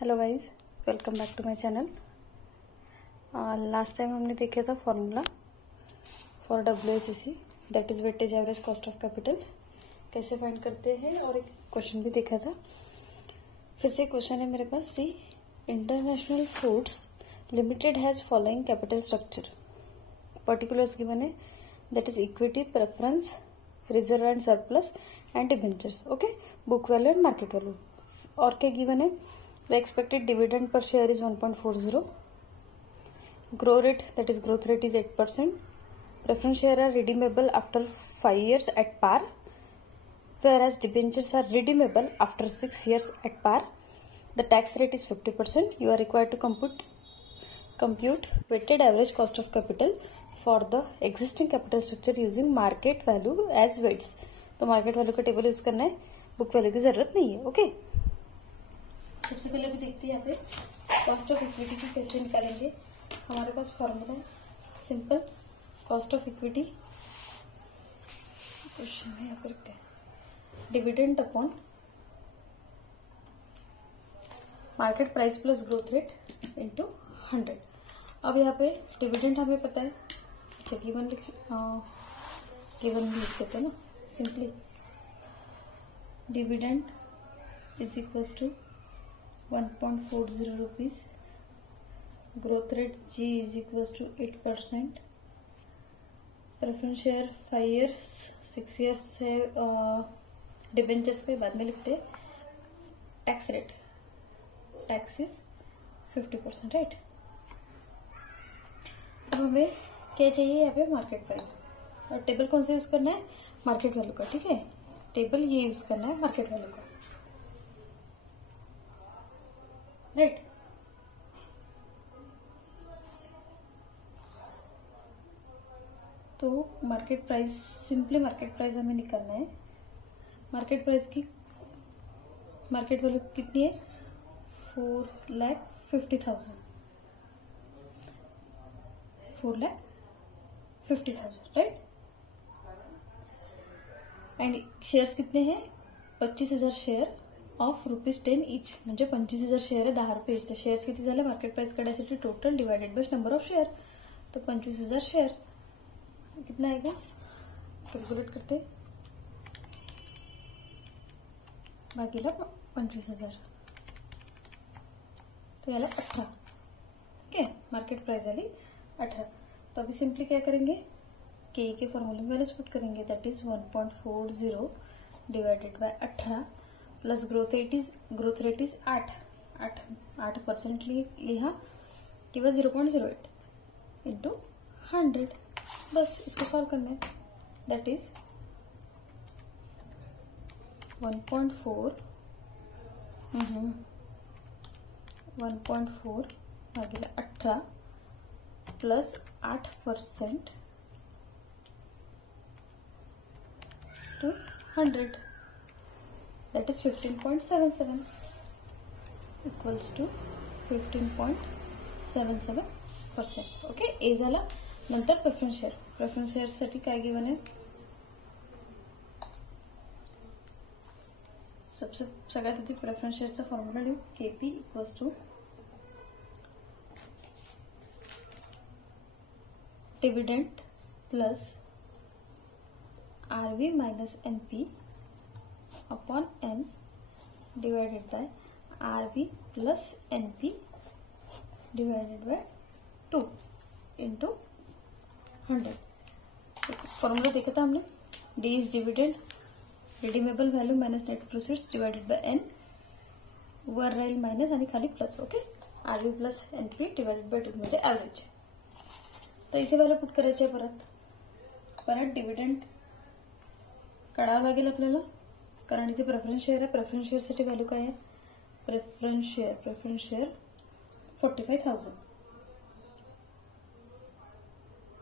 Hello guys, welcome back to my channel. Last time हमने देखा था formula for WACC, that is weightage average cost of capital, कैसे find करते हैं, और एक क्वेश्चन भी देखा था। फिर से क्वेश्चन है मेरे पास, C international foods limited has following capital structure, particulars given है, that is equity, preference, reserve and surplus and debentures. Okay, book value and market value. और क्या गिवन है, the expected dividend per share is 1.40, grow rate, that is growth rate is 8%, preference share are redeemable after 5 years at par, whereas debentures are redeemable after 6 years at par, the tax rate is 50%. You are required to compute weighted average cost of capital for the existing capital structure using market value as weights. तो market value का table use करना है, book value की जरूरत नहीं है। ओके, सबसे पहले भी देखते हैं यहाँ पे कॉस्ट ऑफ इक्विटी को कैसे निकालेंगे। हमारे पास फॉर्मूला है simple, cost of equity question में यहाँ पे रखते हैं, dividend upon market price plus growth rate into 100। अब यहाँ पे डिविडेंड हमें पता है, गिवन भी लिख देते हैं ना simply, dividend is equals to 1.40 rupees, growth rate G is equals to 8%, preference share 5 years 6 years है, डिबेंचर्स के बाद में लिखते हैं, tax rate, tax is 50%, right. अब हमें क्या चाहिए यहाँ पे, मार्केट प्राइस, और टेबल कौन सा यूज करना है, मार्केट वैल्यू का। ठीक है, टेबल ये यूज करना है मार्केट वैल्यू का, राइट। तो market price, simply market price हमें निकालना है। मार्केट प्राइस की मार्केट वैल्यू कितनी है, 4,50,000, 4,50,000, राइट। एंड शेयर्स कितने हैं, 25,000 शेयर ऑफ ₹10 ईच, म्हणजे 25,000 शेअर आहे, 10 रुपये ईच। शेअर्स किती झाले, मार्केट प्राइस काढायसाठी total divided by number of share, तो 25,000 शेयर कितना आएगा, कैलकुलेट करते, भागीला 25,000, तो याला 18। ठीक है, मार्केट प्राइस आली 18। तो अभी सिंपली क्या करेंगे, के के फॉर्मूले में वैल्यूज पुट करेंगे, that is 1.40 divided by 18 plus growth rate is 8% लिहा किंवा 0.08 इंटू 100। बस इसको सॉल्व करना है, दैट इज 1.4 भागिले 18 plus 8% to 100, that is 15.77 equals to 15.77%. Okay, ए झाला। नंतर प्रेफरन्स शेअर साठी काय गिवन आहे, सगळ्यात आधी प्रेफरन्स शेअरचा फॉर्म्युला लिहू, KP equals to dividend plus RV minus NP upon N divided by RV plus NP divided by 2 into 100। Formula देखा था हमने, D is dividend, redeemable value minus net proceeds divided by N, वर राहील minus आणि खाली plus. Okay, RV plus NP divided by 2 म्हणजे ॲव्हरेज। तर इथे व्हॅल्यू पुट करायची आहे, परत डिविडेंड काढावं लागेल आपल्याला, कारण इथे प्रेफरन्स शेअर आहे। प्रेफरन्स शेअर साठी व्हॅल्यू काय आहे, प्रेफरन्स शेअर 45,000,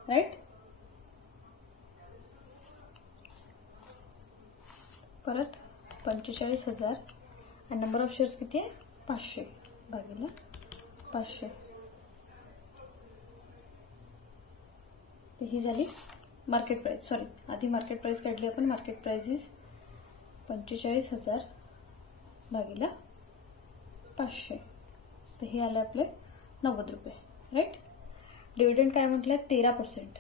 राइट। परत 45,000 आणि नंबर ऑफ शेअर्स किती आहे, 500 भागिले 500, ही झाली मार्केट प्राइस। सॉरी, आधी मार्केट प्राइस काढली आपण, मार्केट प्राइस इज 45,000 भागिला 500 तर हे आले आपले 90 रुपये. राईट. डिव्हिडंड काय म्हटलं 13%.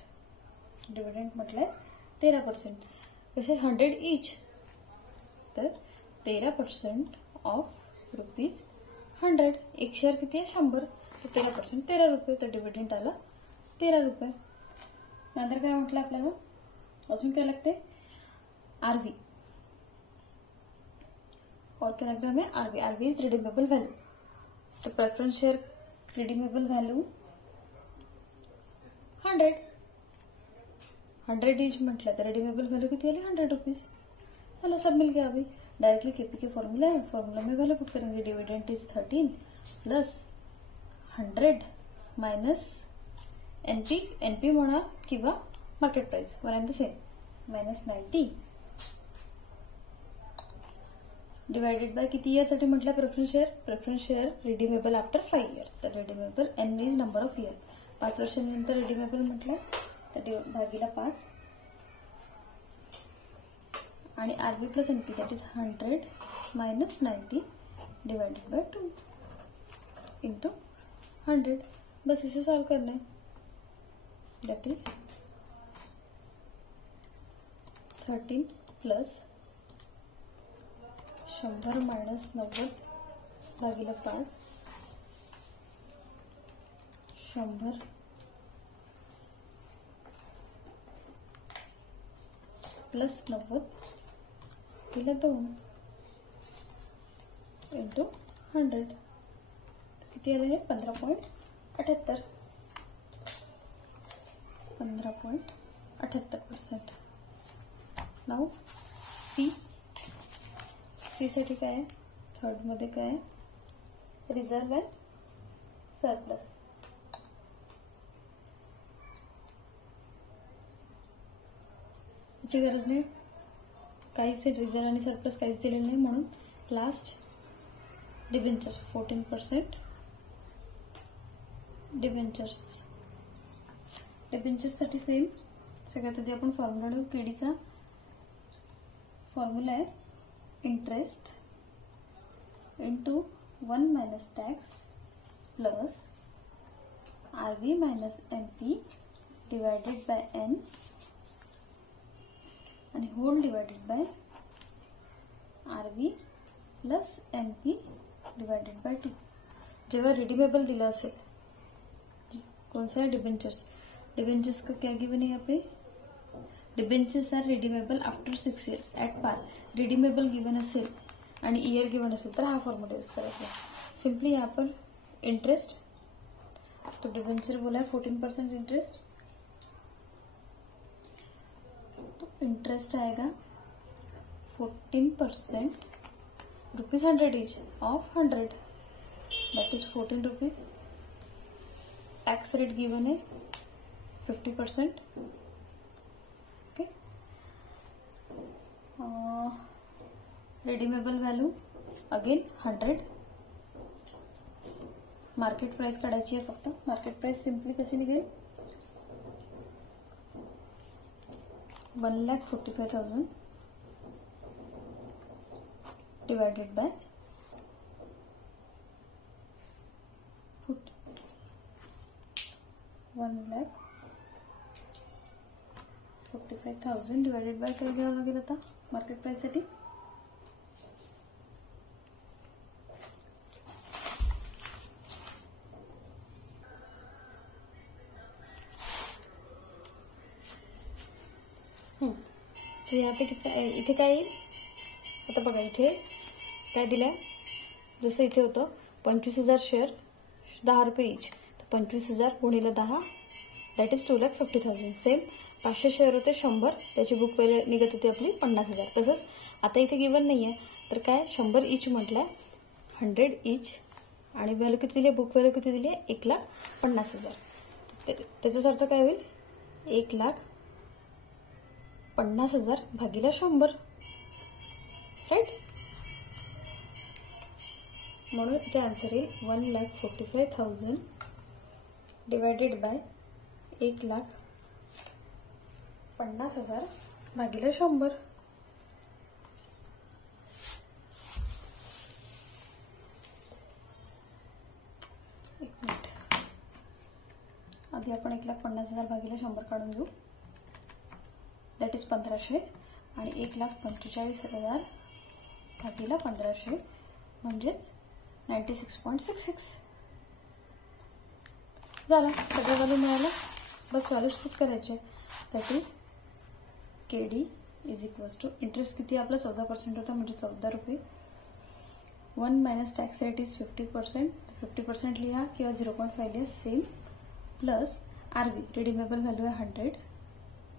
डिव्हिडंड म्हटलंय 13%. कसे 100 इच. तर 13% ऑफ ₹100. एक शेअर किती आहे 100. तर 13% 13 रुपये. तर डिव्हिडंड आला 13 रुपये. नंतर काय म्हटलं आपल्याला अजून काय लागते आरव्ही. और क्या लग रहा है हमें RV. RV is redeemable value. तो preference share redeemable value 100 each म्हटलं तर रिडीमेबल वैल्यू किती आली 100 रुपीज. चलो सब मिल गया. अभी डायरेक्टली केपी के फॉर्मूला है. फॉर्मूला में वैल्यू पुट करेंगे. Dividend is 13 plus 100 minus NP. NP म्हणा किंवा market price one and the same minus 90 divided by किती इयर साठी म्हटलं preference share. Preference share redeemable after 5 year. तर redeemable N is number of year. 5 वर्षांनंतर redeemable म्हटलं तर भागीला 5 आणि RB plus NP that is 100 minus 90 divided by 2 into 100. बस इसे सॉल्व करना है. दॅट इज 13 प्लस 100 माइनस 90 भागीला 5 100 प्लस 90 भागीला 2 इंटू 100. किती आलं हे 15.78. 15.78%. Now see. सी साठी काय आहे थर्ड मध्ये काय आहे रिझर्व अँड सरप्लस. याची गरज नाही. काहीच रिझर्व आणि सरप्लस काहीच दिलेलं नाही म्हणून लास्ट डिबेंचर 14% डिबेंचर्स. डिबेंचर्ससाठी सेम सगळ्यात आधी आपण फॉर्म्युला घेऊ. केडीचा फॉर्म्युला आहे interest into 1 minus tax plus RV minus NP divided by N आणि whole divided by RV plus NP divided by 2. जेव्हा रिडीमेबल दिला असेल कौन सा है डिबेंचर्स. डिबेंचर्स का क्या गिवन है यहाँ पे debentures are redeemable after 6 year at par. Redeemable given असेल आणि इयर गिवन असेल तर हा फॉर्म्युला यूज करायचा. सिंपली यहाँ पर इंटरेस्ट तो डिबेंचर बोला है 14% इंटरेस्ट. तो इंटरेस्ट आएगा 14% ₹100 each of 100 that is 14 rupees. Tax rate given है 50%. Okay. Redeemable value again 100. Market price काढायची आहे फक्त. मार्केट प्राइस सिंपली कशी निघेल 1,45,000 डिवाइडेड बाय 1,45,000 डिवाइडेड बाय काय घ्यावं लागेल आता मार्केट प्राइस साठी तो यहाँ पे कितना इथे काय येईल आता बघा इथे काय दिलंय जसं इथे होतं 25,000 शेअर 10 रुपये इच. तर 25,000 गुणिले 10 दॅट इज 2,50,000. सेम 500 शेअर होते 100 त्याची बुक व्हॅल्यू निघत होती आपली 50,000. तसंच आता इथे गिवन नाही आहे तर काय 100 इच म्हटलंय 100 इच आणि व्हॅल्यू किती दिली बुक व्हॅल्यू किती दिली 1,50,000. त्याचाच अर्थ काय होईल 1,50,000 भागीला 100 राईट. म्हणून इथे आन्सर येईल 1,45,000 डिवायडेड बाय 1,50,000 भागीला 100. आधी आपण 1,50,000 भागिले 100 काढून घेऊ. दॅट इज 1500 आणि 1,45,000 भागिले 1500 म्हणजेच 96.66 झालं. सगळे व्हॅल्यू मिळालं. बस व्हॅल्यूज पुट करायचे. That is KD is equals to interest किती आपला 14% होता म्हणजे 14 रुपये. 1 मायनस टॅक्स रेट इज 50%. 50% लिहा किंवा 0.5 लिहा same. Plus RV redeemable value है 100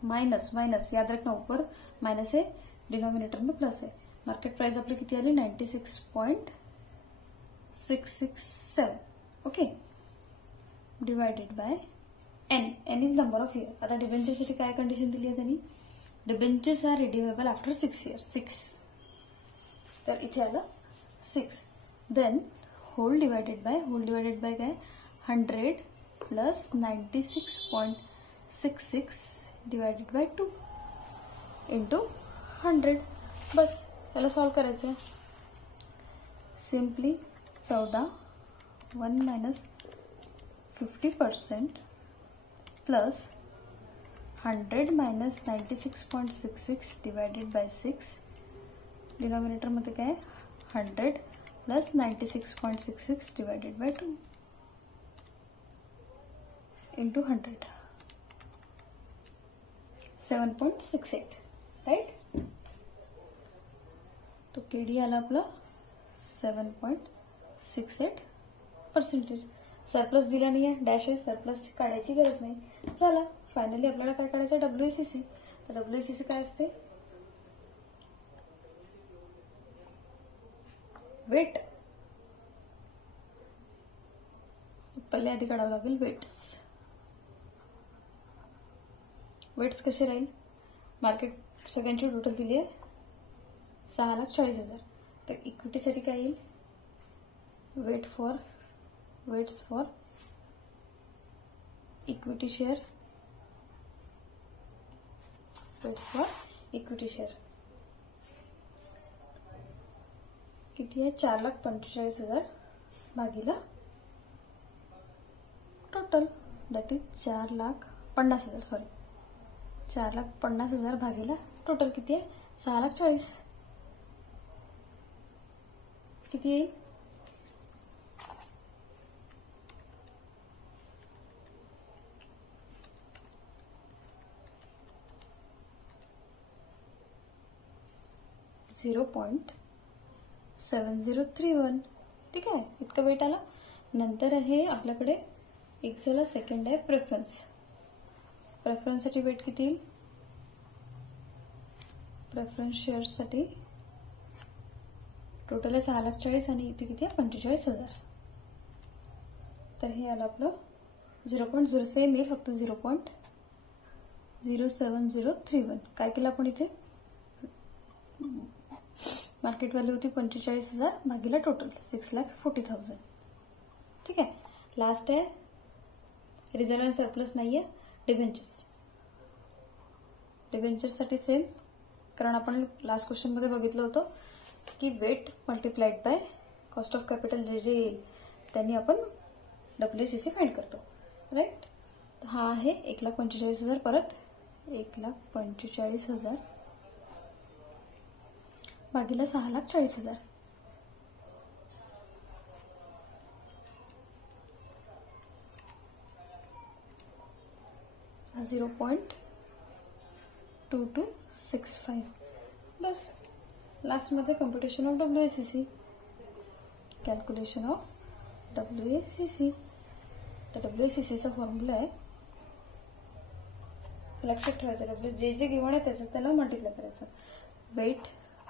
माइनस माइनस याद रखना ऊपर माइनस है डिनोमिनेटर में प्लस है. मार्केट प्राइस आपली किती आली 96.667. Okay divided by N. N is number of year. आता डिबेंचरसाठी काय कंडिशन दिली आहे त्यांनी. Debentures are redeemable after 6 years. 6 तर इथे आलं 6. देन होल डिवाइडेड बाय काय 100 प्लस 96.66 डिवाइडेड बाय 2 इंटू 100. बस त्याला सॉल्व करायचं. सिम्पली 14 1 मायनस 50% प्लस 100 मायनस 96.66 डिवाइडेड बाय 6 डिनोमिनेटर मध्ये काय 100 प्लस 96.66 डिवाइडेड बाय 2 इंटू 100 7.68 राइट. तो KD आला आपला 7.68%. सरप्लस दिला नाही आहे डॅश आहे. सरप्लस काढायची गरज नाही. चला फायनली आपल्याला काय काढायचं WACC. तर WACC काय असते वेट. पहिले आधी काढावं लागेल वेट्स कसे राहील. मार्केट सगळ्यांची टोटल दिली आहे 6,40,000. तर इक्विटीसाठी काय येईल waits for equity share. Waits for equity share किती आहे 4,45,000 भागीला टोटल दॅट इज 4,50,000. सॉरी 4,50,000 भागीला टोटल किती आहे 6,40,000. किती येईल 0.7031. ठीक आहे इतकं वेट आला. नंतर आहे आपल्याकडे एक झाला सेकंड आहे प्रेफरन्ससाठी वेट किती येईल. प्रेफरन्स शेअर्ससाठी टोटल आहे 6,40,000 आणि इथे किती आहे 45,000. तर हे आलं आपलं 0.0 सेम येईल फक्त 0.07031. काय केलं आपण इथे मार्केट व्हॅल्यू होती 45,000 भागीला टोटल 6,40,000. ठीक आहे. लास्ट आहे रिझर्व अँड सरप्लस नाही आहे डिबेंचर्ससाठी सेम. कारण आपण लास्ट क्वेश्चनमध्ये बघितलं होतं की weight multiplied by cost of capital जे येईल त्यांनी आपण WACC फाइंड करतो राइट. हा आहे 1,45,000. परत 1,45,000 भागीला 6,40,000. हा 0.2265. बस लास्ट मध्ये computation of WACC. Calculation of WACC. तर WACCचा फॉर्म्युला आहे लक्षात ठेवायचं. जे गिव्हन आहे त्याचं त्याला मल्टिप्लाय करायचं. वेट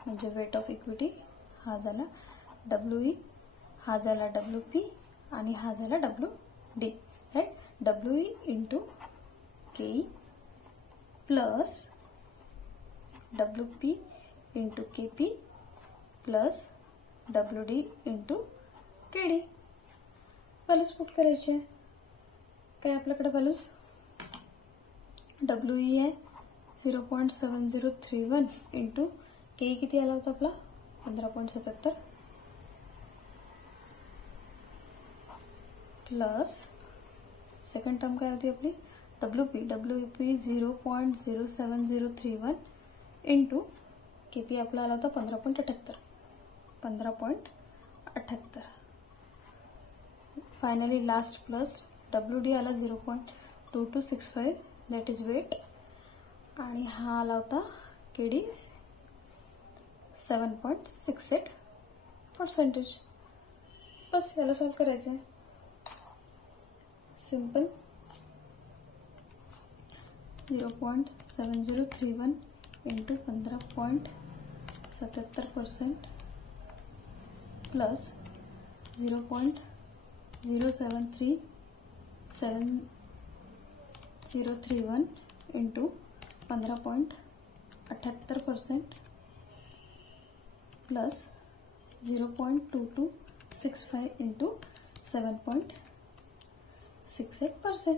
म्हणजे वेट ऑफ इक्विटी हा झाला WE, हा झाला WP आणि हा झाला WD right. WE into KE plus WP into KP plus WD into KD. Values put करायचे. काय आपल्याकडे व्हॅल्यूज WE आहे 0.7031 इंटू KE किती आला होता आपला 15.77 प्लस सेकंड टर्म काय होती आपली डब्ल्यू पी 0.07031 इंटू के पी आपला आला होता 15.78. Finally last plus W D आला 0.2265 दॅट इज वेट आणि हा आला होता के डी 7.68%. बस याला सॉल्व करायचं आहे. सिंपल 0.7031 इंटू 15.77% प्लस 0.073731 इंटू 15.78% प्लस 0.2265 इंटू 7.68%.